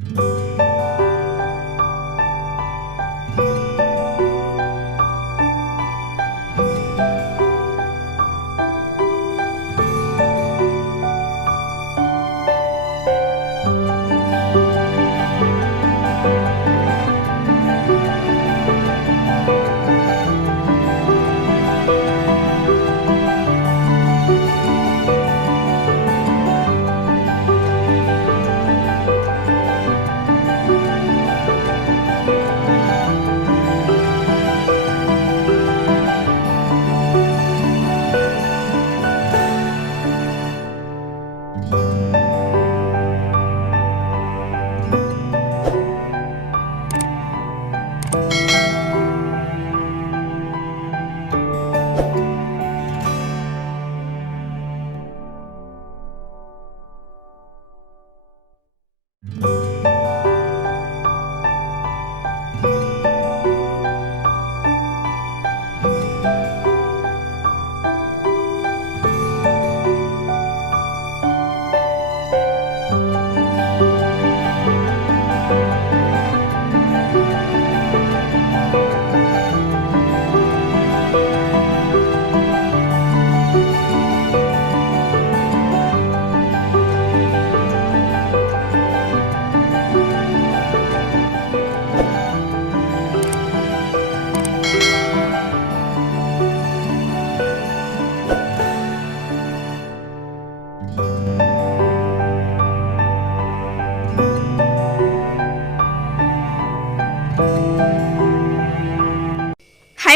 Hi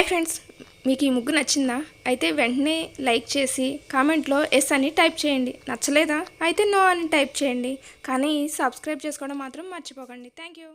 friends, మీకు ఈ ముగ్గు నచ్చిందా? అయితే వెంటనే లైక్ చేసి కామెంట్లో ఎస్ అని టైప్ చేయండి. నచ్చలేదా? అయితే నో అని టైప్ చేయండి. కానీ సబ్స్క్రైబ్ చేసుకోవడం మాత్రం మర్చిపోకండి. Thank you.